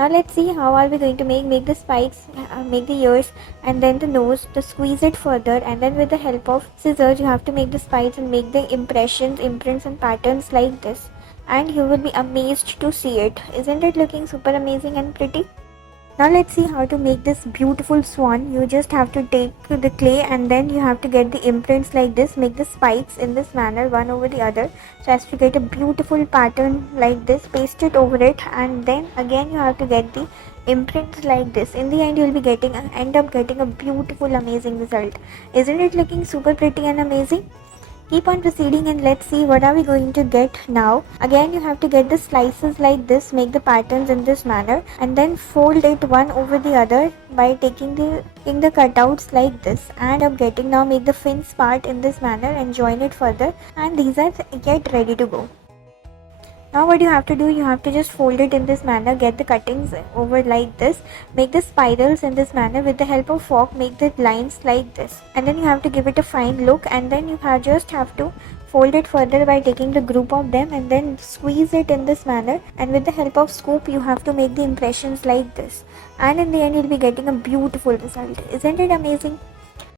Now let's see how are we going to make the spikes, make the ears and then the nose, to squeeze it further, and then with the help of scissors you have to make the spikes and make the impressions, imprints and patterns like this, and you will be amazed to see it. Isn't it looking super amazing and pretty? Now let's see how to make this beautiful swan. You just have to take the clay and then you have to get the imprints like this, make the spikes in this manner one over the other so as to get a beautiful pattern like this, paste it over it, and then again you have to get the imprints like this. In the end you will be end up getting a beautiful amazing result. Isn't it looking super pretty and amazing? Keep on proceeding and let's see what are we going to get now. Again you have to get the slices like this, make the patterns in this manner and then fold it one over the other by taking the cutouts like this, and I'm getting now make the fins part in this manner and join it further, and these are get ready to go. Now what you have to do, you have to just fold it in this manner, get the cuttings over like this, make the spirals in this manner, with the help of fork make the lines like this, and then you have to give it a fine look, and then you just have to fold it further by taking the group of them and then squeeze it in this manner, and with the help of scoop you have to make the impressions like this, and in the end you'll be getting a beautiful result. Isn't it amazing?